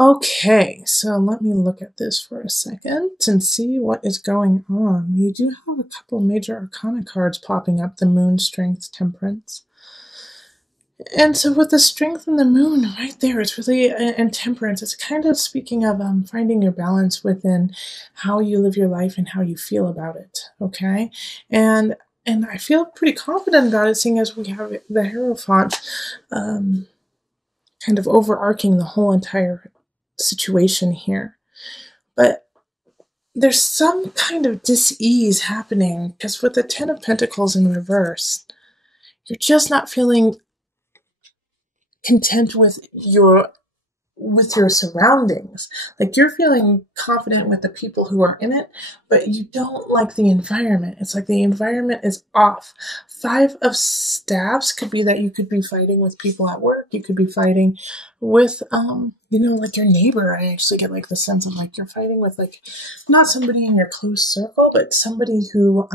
Okay, so let me look at this for a second and see what is going on. You do have a couple major arcana cards popping up, the Moon, Strength, Temperance. And so with the Strength and the Moon right there, it's really, and Temperance, it's kind of speaking of finding your balance within how you live your life and how you feel about it, okay? And I feel pretty confident about it, seeing as we have the Hierophant kind of overarching the whole entire situation here. But there's some kind of dis-ease happening because with the Ten of Pentacles in reverse, you're just not feeling content with your surroundings. Like you're feeling confident with the people who are in it, but you don't like the environment. It's like the environment is off. Five of Staves could be that you could be fighting with people at work. You could be fighting with, like your neighbor. I actually get like the sense of like you're fighting with like not somebody in your close circle, but somebody who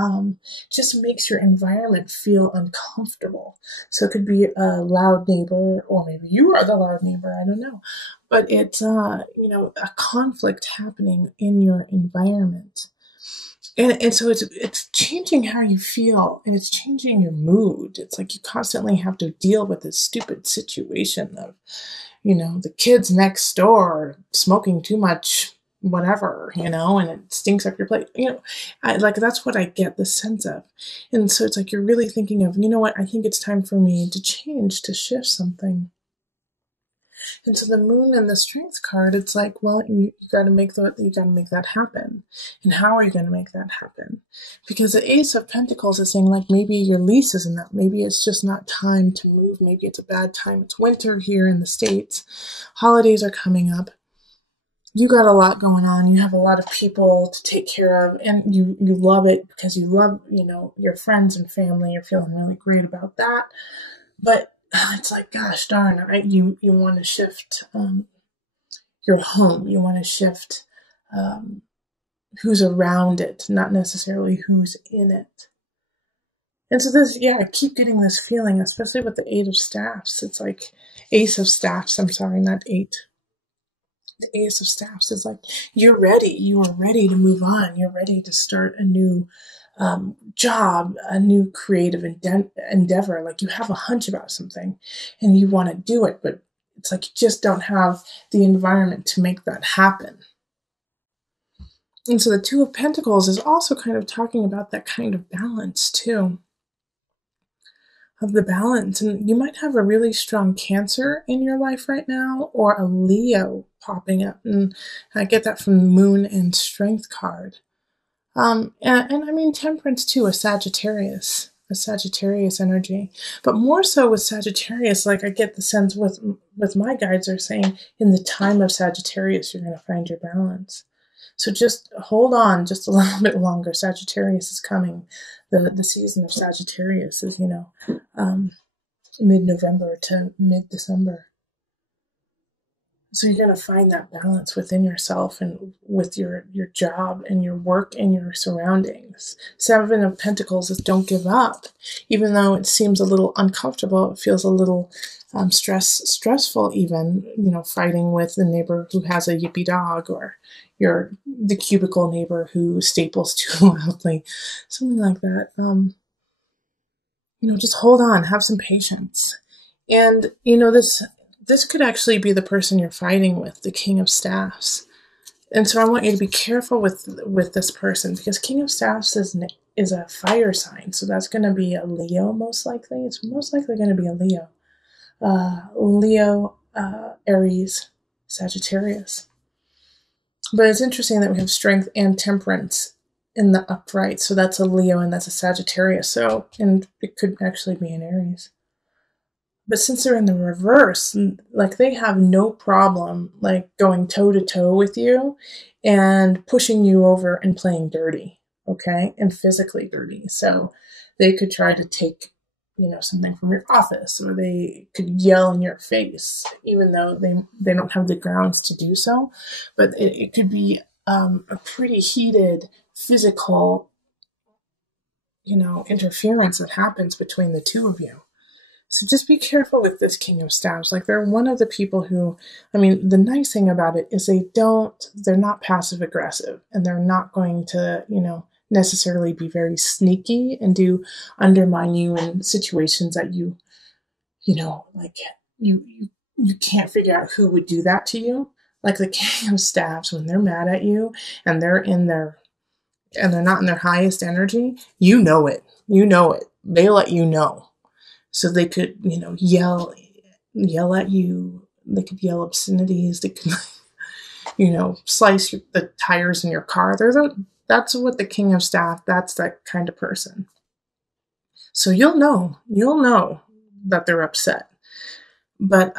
just makes your environment feel uncomfortable. So it could be a loud neighbor, or maybe you are the loud neighbor. I don't know. But it's, a conflict happening in your environment. And so it's changing how you feel, and it's changing your mood. It's like you constantly have to deal with this stupid situation of, the kids next door smoking too much whatever, and it stinks up your plate. That's what I get the sense of. And so it's like you're really thinking of, what, I think it's time for me to change, to shift something. And so the Moon and the Strength card, it's like, well, you got to make that happen. And how are you going to make that happen? Because the Ace of Pentacles is saying, like, maybe your lease isn't up. Maybe it's just not time to move. Maybe it's a bad time. It's winter here in the States. Holidays are coming up. You got a lot going on. You have a lot of people to take care of, and you love it because you love, your friends and family. You're feeling really great about that. But it's like, gosh darn, right? You want to shift your home. You want to shift who's around it, not necessarily who's in it. And so I keep getting this feeling, especially with the Eight of Staffs. It's like Ace of Staffs. I'm sorry, not eight. The Ace of Staffs is like, you're ready. You are ready to move on. You're ready to start a new job, a new creative endeavor. Like you have a hunch about something and you want to do it, but it's like you just don't have the environment to make that happen. And so the Two of Pentacles is also kind of talking about that kind of balance too. Of the balance. And you might have a really strong Cancer in your life right now, or a Leo popping up. And I get that from the Moon and Strength card. And I mean Temperance too, a Sagittarius energy. But more so with Sagittarius, like I get the sense with my guides are saying, in the time of Sagittarius, you're going to find your balance. So just hold on just a little bit longer. Sagittarius is coming. The season of Sagittarius is, mid-November to mid-December. So you're going to find that balance within yourself and with your job and your work and your surroundings. Seven of Pentacles is don't give up. Even though it seems a little uncomfortable, it feels a little stressful even, fighting with the neighbor who has a yippy dog, or the cubicle neighbor who staples too loudly, something like that. Just hold on, have some patience. And, this could actually be the person you're fighting with, the King of Staffs. And so I want you to be careful with this person, because King of Staffs is a fire sign. So that's going to be a Leo, most likely. It's most likely going to be a Leo. Aries, Sagittarius. But it's interesting that we have Strength and Temperance in the upright. So that's a Leo and that's a Sagittarius. So, and it could actually be an Aries. But since they're in the reverse, like they have no problem like going toe to toe with you and pushing you over and playing dirty, okay? And physically dirty. So they could try to take, something from your office, or they could yell in your face, even though they don't have the grounds to do so. But it could be a pretty heated physical, interference that happens between the two of you. So just be careful with this King of Staves. Like, they're one of the people who, I mean, the nice thing about it is they're not passive aggressive, and they're not going to, necessarily be very sneaky and undermine you in situations that like you can't figure out who would do that to you. Like the King of Staves, when they're mad at you and they're not in their highest energy, you know it. You know it. They let you know. So they could, yell at you. They could yell obscenities. They could, slice the tires in your car. That's what the King of Staff, that's that kind of person. So you'll know that they're upset. But,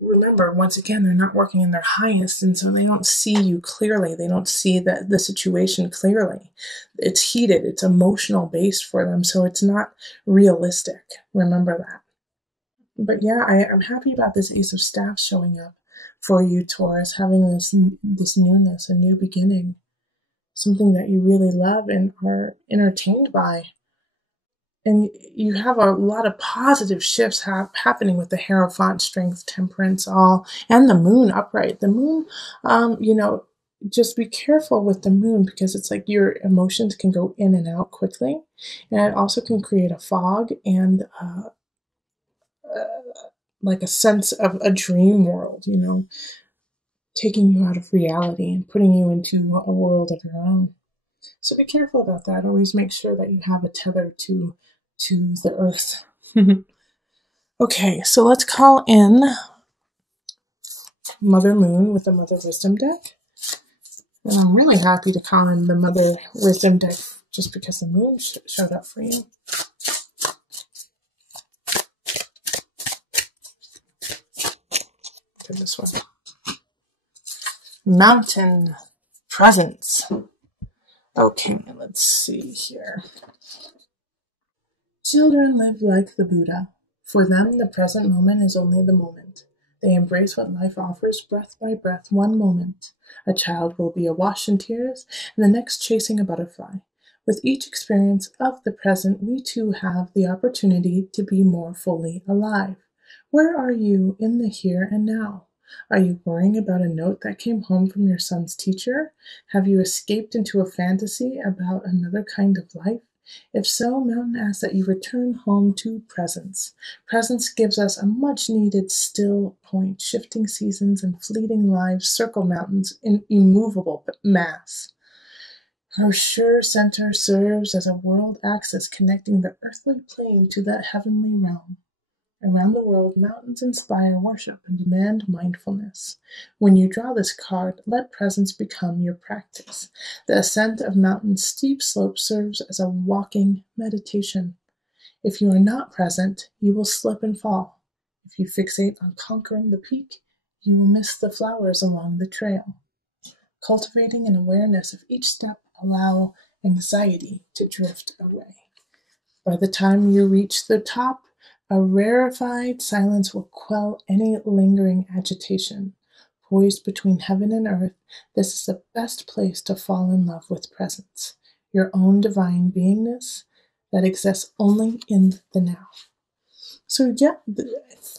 remember, once again, they're not working in their highest, and so they don't see you clearly. They don't see the situation clearly. It's heated. It's emotional based for them, so it's not realistic. Remember that. But yeah, I'm happy about this Ace of Staffs showing up for you, Taurus, having this newness, a new beginning, something that you really love and are entertained by. And you have a lot of positive shifts happening with the Hierophant, Strength, Temperance, and the Moon upright. The Moon, just be careful with the Moon, because it's like your emotions can go in and out quickly. And it also can create a fog and like a sense of a dream world, taking you out of reality and putting you into a world of your own. So be careful about that. Always make sure that you have a tether to the earth. Okay, so let's call in Mother Moon with the Mother Wisdom deck. And I'm really happy to call in the Mother Wisdom deck just because the Moon showed up for you. Okay, this one. Mountain Presence. Okay, let's see here. Children live like the Buddha. For them, the present moment is only the moment. They embrace what life offers breath by breath, one moment. A child will be awash in tears, and the next chasing a butterfly. With each experience of the present, we too have the opportunity to be more fully alive. Where are you in the here and now? Are you worrying about a note that came home from your son's teacher? Have you escaped into a fantasy about another kind of life? If so, Mountain asks that you return home to presence. Presence gives us a much-needed still point. Shifting seasons and fleeting lives circle mountains in immovable mass. Her sure center serves as a world axis connecting the earthly plane to the heavenly realm. Around the world, mountains inspire worship and demand mindfulness. When you draw this card, let presence become your practice. The ascent of mountain's steep slope serves as a walking meditation. If you are not present, you will slip and fall. If you fixate on conquering the peak, you will miss the flowers along the trail. Cultivating an awareness of each step allow anxiety to drift away. By the time you reach the top, a rarefied silence will quell any lingering agitation. Poised between heaven and earth, this is the best place to fall in love with presence, your own divine beingness that exists only in the now. So yeah,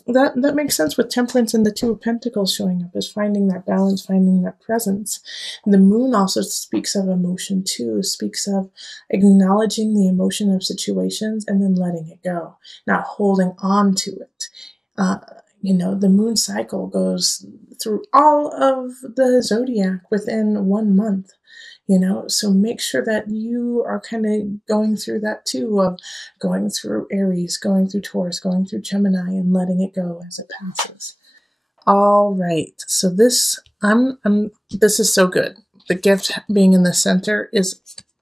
that makes sense with Temperance and the Two of Pentacles showing up, is finding that balance, finding that presence. And the Moon also speaks of emotion too, speaks of acknowledging the emotion of situations and then letting it go, not holding on to it. The Moon cycle goes through all of the zodiac within 1 month. So make sure that you are kind of going through that too, of going through Aries, going through Taurus, going through Gemini, and letting it go as it passes. All right. So this is so good. The gift being in the center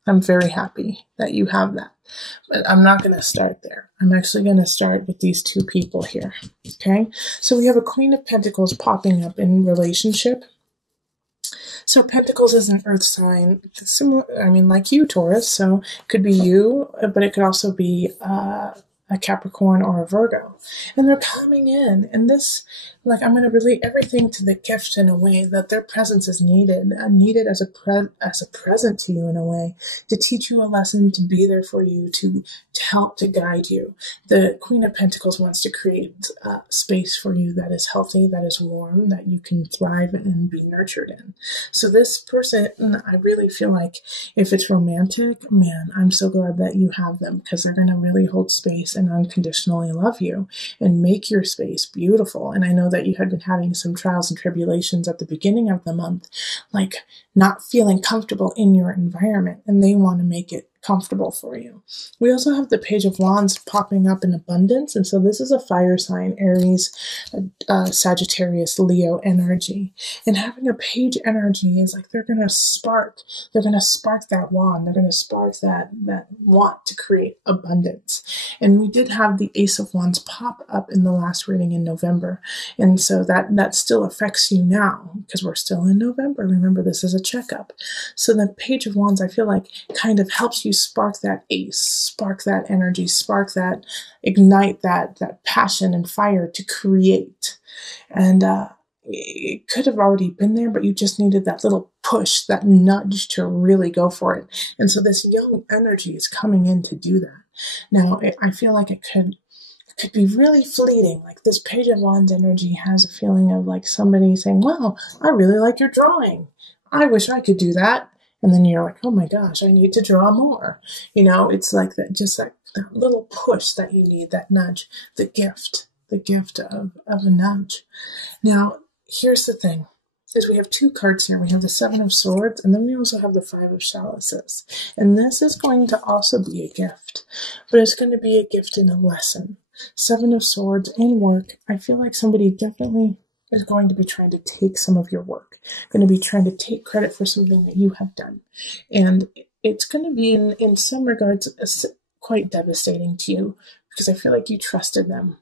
I'm very happy that you have that. But I'm not going to start there. I'm actually going to start with these two people here. Okay. So we have a Queen of Pentacles popping up in relationship. So Pentacles is an earth sign, similar, like you, Taurus. So it could be you, but it could also be a Capricorn or a Virgo. And they're coming in, and this, I'm going to relate everything to the gift in a way that their presence is needed as a present to you in a way, to teach you a lesson, to be there for you, to to help to guide you. The Queen of Pentacles wants to create space for you that is healthy, that is warm, that you can thrive and be nurtured in. So this person, I really feel like if it's romantic, man, I'm so glad that you have them, because they're going to really hold space and unconditionally love you and make your space beautiful. And I know that you had been having some trials and tribulations at the beginning of the month, like not feeling comfortable in your environment, and they want to make it comfortable for you. We also have the Page of Wands popping up in abundance, and so this is a fire sign, Aries, Sagittarius, Leo energy. And having a page energy is like they're going to spark that wand, they're going to spark that want to create abundance. And we did have the Ace of Wands pop up in the last reading in November, and so that still affects you now because we're still in November. Remember, this is a checkup. So the Page of Wands, I feel like, kind of helps you spark that ace, spark that energy, spark that, ignite that passion and fire to create. And it could have already been there, but you just needed that little push, that nudge to really go for it. And so this young energy is coming in to do that. Now, I feel like it could be really fleeting. Like this Page of Wands energy has a feeling of like somebody saying, wow, I really like your drawing. I wish I could do that. And then you're like, oh my gosh, I need to draw more. You know, it's like that, just that little push that you need, that nudge, the gift of a nudge. Now, here's the thing, is we have two cards here. We have the Seven of Swords, and then we also have the Five of Chalices. And this is going to also be a gift, but it's going to be a gift in a lesson. Seven of Swords in work. I feel like somebody definitely is going to be trying to take some of your work, going to be trying to take credit for something that you have done. And it's going to be, in some regards, quite devastating to you, because I feel like you trusted them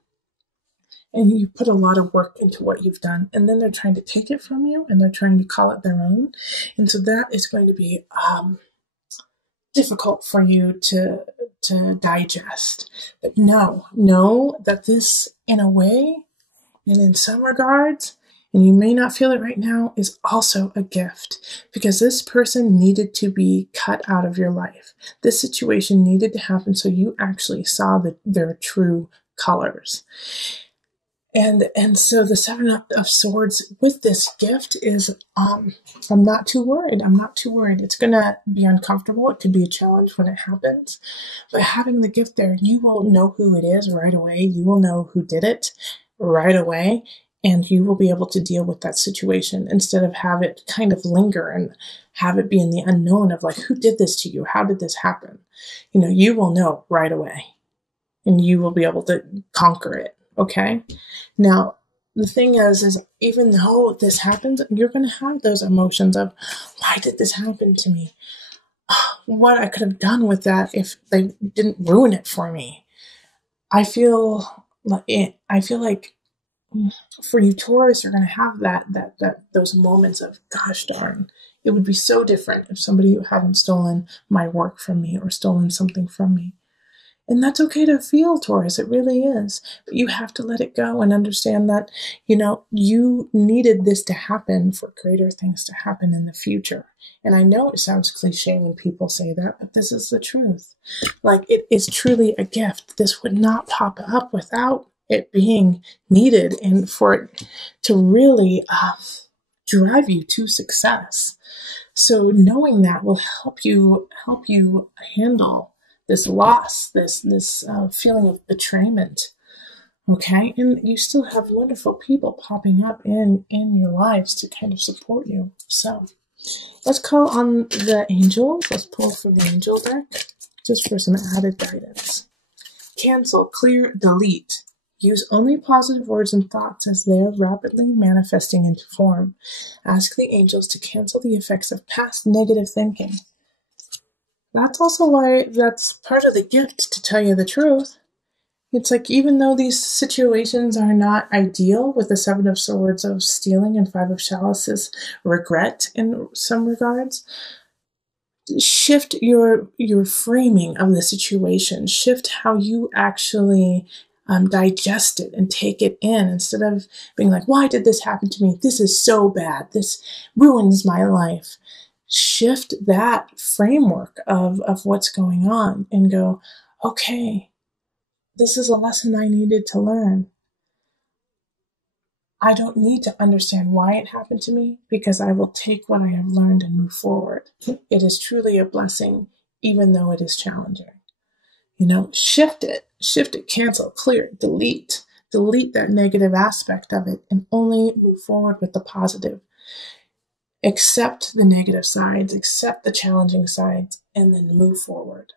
and you put a lot of work into what you've done, and then they're trying to take it from you and they're trying to call it their own. And so that is going to be difficult for you to digest. But know that this, in a way, and in some regards, and you may not feel it right now, is also a gift, because this person needed to be cut out of your life. This situation needed to happen so you actually saw their true colors. And so the Seven of Swords with this gift is, I'm not too worried. I'm not too worried. It's going to be uncomfortable. It could be a challenge when it happens. But having the gift there, you will know who it is right away. You will know who did it right away. And you will be able to deal with that situation instead of have it kind of linger and have it be in the unknown of like, who did this to you? How did this happen? You know, you will know right away and you will be able to conquer it. Okay. Now, the thing is even though this happens, you're going to have those emotions of, why did this happen to me? What I could have done with that if they didn't ruin it for me. I feel like for you, Taurus, you're going to have those moments of, gosh darn, it would be so different if somebody hadn't stolen my work from me or stolen something from me. And that's okay to feel, Taurus. It really is. But you have to let it go and understand that, you know, you needed this to happen for greater things to happen in the future. And I know it sounds cliche when people say that, but this is the truth. Like, it is truly a gift. This would not pop up without it being needed and for it to really drive you to success. So knowing that will help you handle this loss, this feeling of betrayment, okay? And you still have wonderful people popping up in your lives to kind of support you. So let's call on the angels. Let's pull from the angel deck just for some added guidance. Cancel, clear, delete. Use only positive words and thoughts as they are rapidly manifesting into form. Ask the angels to cancel the effects of past negative thinking. That's also why that's part of the gift, to tell you the truth. It's like, even though these situations are not ideal, with the Seven of Swords of stealing and Five of Chalices, regret in some regards, shift your framing of the situation. Shift how you actually digest it and take it in, instead of being like, why did this happen to me? This is so bad. This ruins my life. Shift that framework of what's going on and go, okay, this is a lesson I needed to learn. I don't need to understand why it happened to me because I will take what I have learned and move forward. It is truly a blessing, even though it is challenging. Shift it, cancel, clear, delete that negative aspect of it and only move forward with the positive. Accept the negative sides, accept the challenging sides, and then move forward.